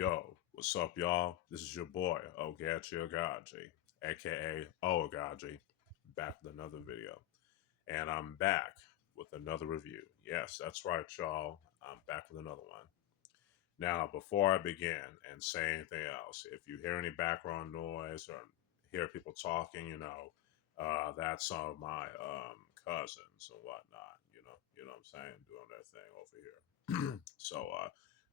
Yo, what's up, y'all? This is your boy, Oaghaji, aka Oaghaji, back with another video. And I'm back with another review. Yes, that's right, y'all. I'm back with another one. Now, before I begin and say anything else, if you hear any background noise or hear people talking, that's some of my cousins and whatnot. You know what I'm saying, doing their thing over here. So,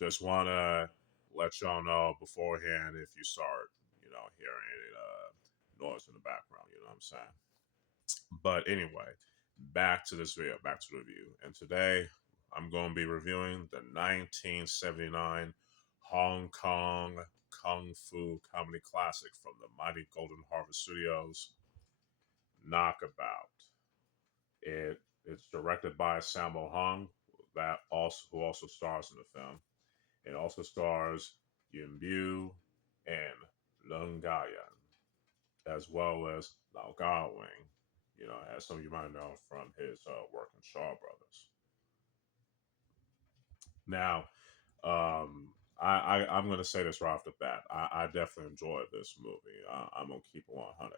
just want to let y'all know beforehand if you start, hearing any noise in the background. You know what I'm saying. But anyway, back to this video, back to the review. And today I'm going to be reviewing the 1979 Hong Kong Kung Fu comedy classic from the mighty Golden Harvest Studios, Knockabout. It's directed by Sammo who also stars in the film. It also stars Yuen and Leung, as well as Lao Wing, as some of you might know from his work in Shaw Brothers. Now, I'm going to say this right off the bat. I definitely enjoyed this movie. I'm going to keep it 100.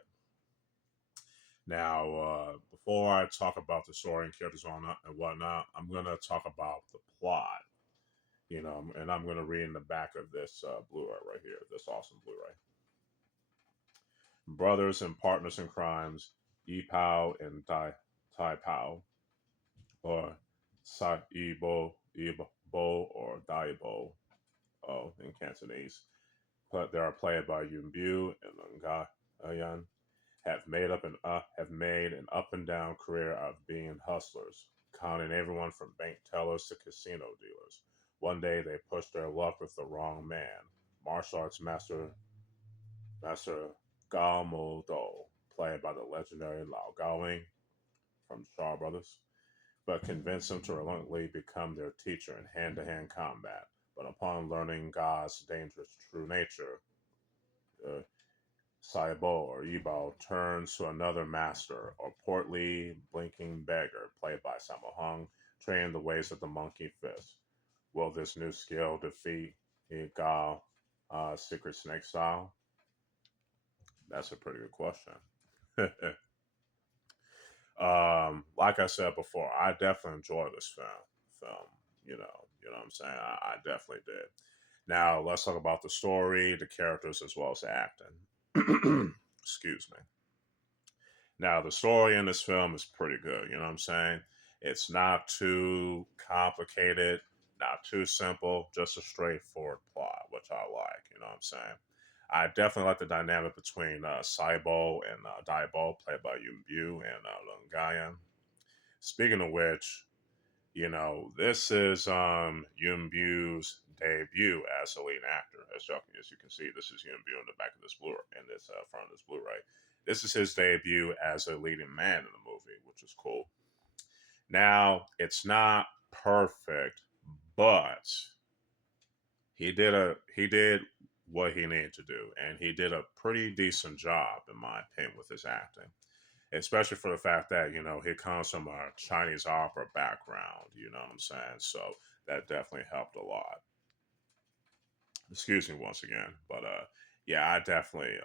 Now, before I talk about the story and characters and whatnot, I'm going to talk about the plot, and I'm going to read in the back of this Blu-ray right here, this awesome Blu-ray. Brothers and partners in crimes, Yi Pao and Tai Pao, or Sa Ibo or Daibo, in Cantonese. But they are played by Yuen and Lunga Yan, have made an up and down career out of being hustlers, conning everyone from bank tellers to casino dealers. One day they pushed their luck with the wrong man, martial arts master Gao Mo Do, played by the legendary Lao Gaoing from Shaw Brothers, but convinced him to reluctantly become their teacher in hand-to-hand combat. But upon learning Ga's dangerous true nature, uh, Saibo or Yibao turns to another master, a portly, blinking beggar, played by Sammo Hung, trained in the ways of the monkey fist. Will this new skill defeat Ga secret snake style? That's a pretty good question. Like I said before, I definitely enjoyed this film. You know what I'm saying. I definitely did. Now let's talk about the story, the characters, as well as the acting. Excuse me. Now the story in this film is pretty good. You know what I'm saying. It's not too complicated, not too simple, just a straightforward plot, which I like. You know what I'm saying. I definitely like the dynamic between Saibo and Daibo, played by Yuen and Lungayan. Speaking of which, this is Yuen debut as a lead actor. As you can see, this is Yuen in the back of this Blu-ray, in this front of this Blu-ray. This is his debut as a leading man in the movie, which is cool. Now, it's not perfect, but he did what he needed to do, and he did a pretty decent job, in my opinion, with his acting. Especially for the fact that he comes from a Chinese opera background. You know what I'm saying? So that definitely helped a lot. Excuse me once again, but yeah, I definitely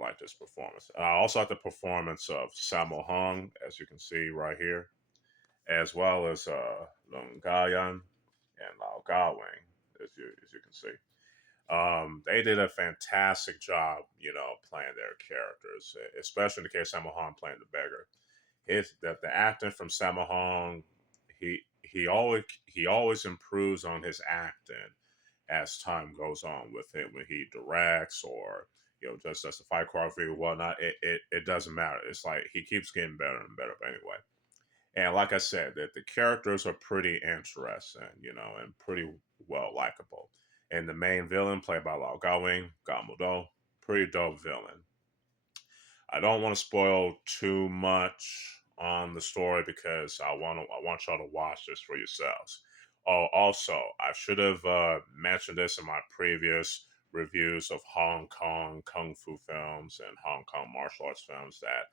like this performance. I also like the performance of Sammo Hung, as you can see right here, as well as Leung and Lao Gawing, as you can see. They did a fantastic job, playing their characters, especially in the case of Sammo Hung playing the beggar. The acting from Sammo Hung, he always improves on his acting as time goes on with it when he directs or just as a fight choreography or whatnot. It doesn't matter. It's like he keeps getting better and better. But anyway, and like I said, that the characters are pretty interesting, and pretty well likable. And the main villain, played by Lao Gawing, Gamudo, pretty dope villain. I don't want to spoil too much on the story because I want y'all to watch this for yourselves. Oh, also, I should have mentioned this in my previous reviews of Hong Kong kung fu films and Hong Kong martial arts films that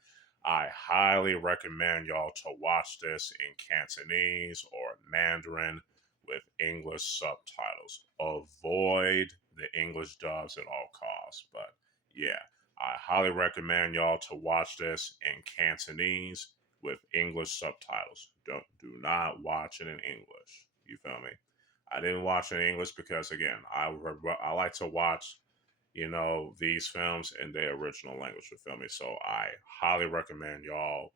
I highly recommend y'all to watch this in Cantonese or Mandarin with English subtitles. Avoid the English dubs at all costs. But yeah, I highly recommend y'all to watch this in Cantonese with English subtitles. Do not watch it in English. You feel me? I didn't watch it in English because again, I like to watch these films in their original language. You feel me? So I highly recommend y'all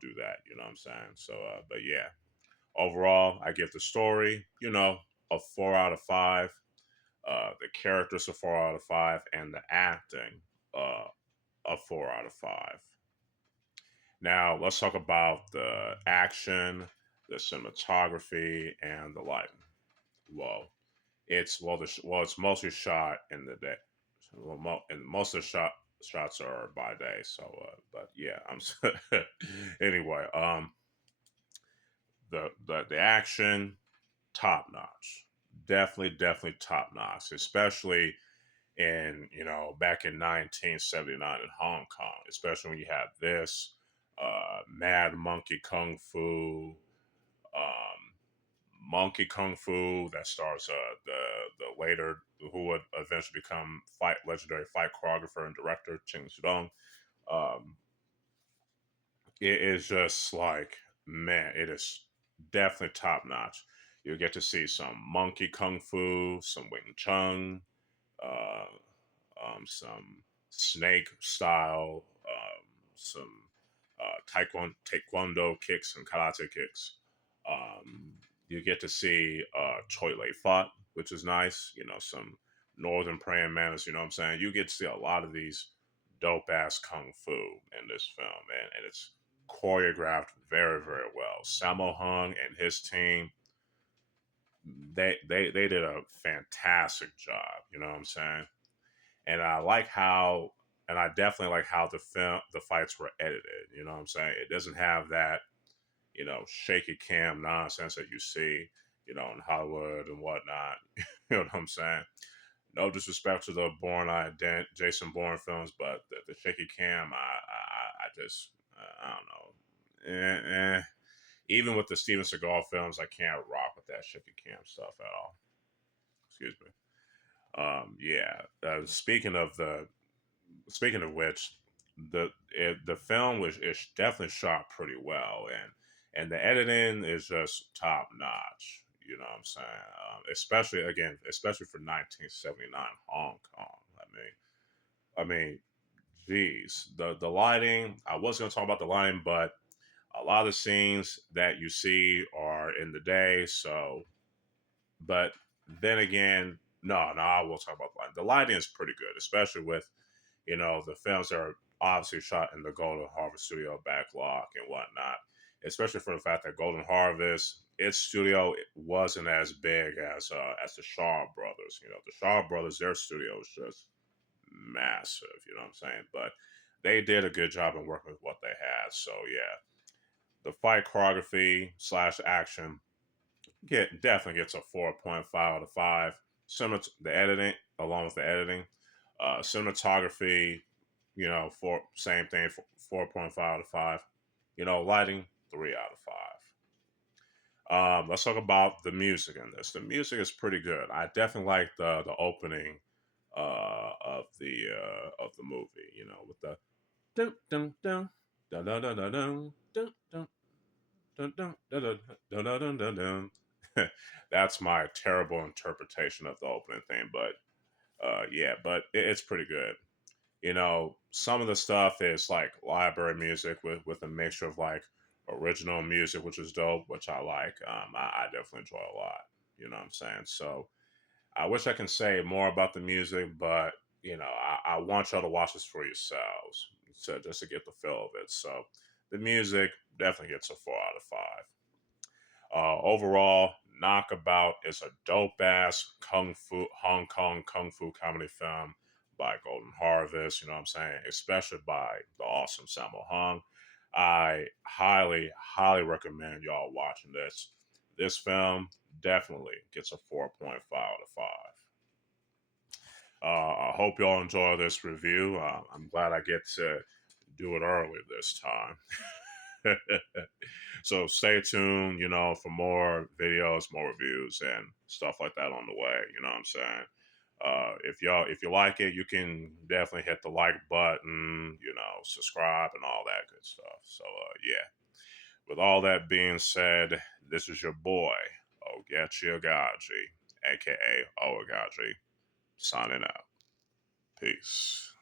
do that. You know what I'm saying? So, but yeah, overall, I give the story, a 4 out of 5. The characters a 4 out of 5, and the acting uh, a 4 out of 5. Now let's talk about the action, the cinematography, and the lighting. Well, it's mostly shot in the day. Well, and most of the shots are by day. So, but yeah, anyway. The action top notch, definitely top notch, especially in back in 1979 in Hong Kong, especially when you have this Mad um, Monkey Kung Fu that stars the later who would eventually become legendary fight choreographer and director Ching Sudong. Um, it is just like, man, it is definitely top notch. You'll get to see some monkey kung fu, some Wing Chun, uh, some snake style, some taekwondo kicks and karate kicks. Um, you get to see Choi Lei Fat, which is nice. Some northern praying manners. You know what I'm saying? You get to see a lot of these dope ass kung fu in this film, and it's choreographed very well. Sammo Hung and his team, they did a fantastic job. You know what I'm saying? And I definitely like how the fights were edited. You know what I'm saying? It doesn't have that shaky cam nonsense that you see in Hollywood and whatnot. You know what I'm saying? No disrespect to the Jason Bourne films, but the shaky cam, I just I don't know. Even with the Steven Seagal films, I can't rock with that shaky cam stuff at all. Excuse me. Yeah. Speaking of which, the film is definitely shot pretty well, and the editing is just top notch. You know what I'm saying? Especially for 1979 Hong Kong. I mean, geez, the lighting. I was gonna talk about the lighting, but a lot of the scenes that you see are in the day. So, but then again, no, I will talk about the lighting. The lighting is pretty good, especially with the films that are obviously shot in the Golden Harvest studio backlog and whatnot. Especially for the fact that Golden Harvest, its studio wasn't as big as the Shaw Brothers. The Shaw Brothers, their studio is just massive. You know what I'm saying? But they did a good job in working with what they had. So yeah, the fight choreography slash action definitely gets a 4.5 out of 5. Similar to the editing, along with the editing, cinematography, for same thing, 4.5 out of 5. Lighting, 3 out of 5. Let's talk about the music in this. The music is pretty good. I definitely like the opening of the movie. With the dun dun dun dun dun dun dun dun dun dun dun dun dun dun dun dun dun dun. That's my terrible interpretation of the opening theme, but yeah, but it's pretty good. Some of the stuff is like library music with a mixture of like original music, which is dope, which I like. I definitely enjoy a lot. You know what I'm saying? So I wish I can say more about the music, but I want y'all to watch this for yourselves, so just to get the feel of it. So the music definitely gets a 4 out of 5. Overall, Knockabout is a dope ass Hong Kong kung fu comedy film by Golden Harvest. You know what I'm saying? Especially by the awesome Sammo Hung. I highly recommend y'all watching this. This film definitely gets a 4.5 out of 5. I hope y'all enjoy this review. I'm glad I get to do it early this time. So stay tuned, for more videos, more reviews, and stuff like that on the way. You know what I'm saying? If you like it, you can definitely hit the like button, subscribe and all that good stuff. So yeah. With all that being said, this is your boy, Oaghaji Reviews, aka Oaghaji, signing out. Peace.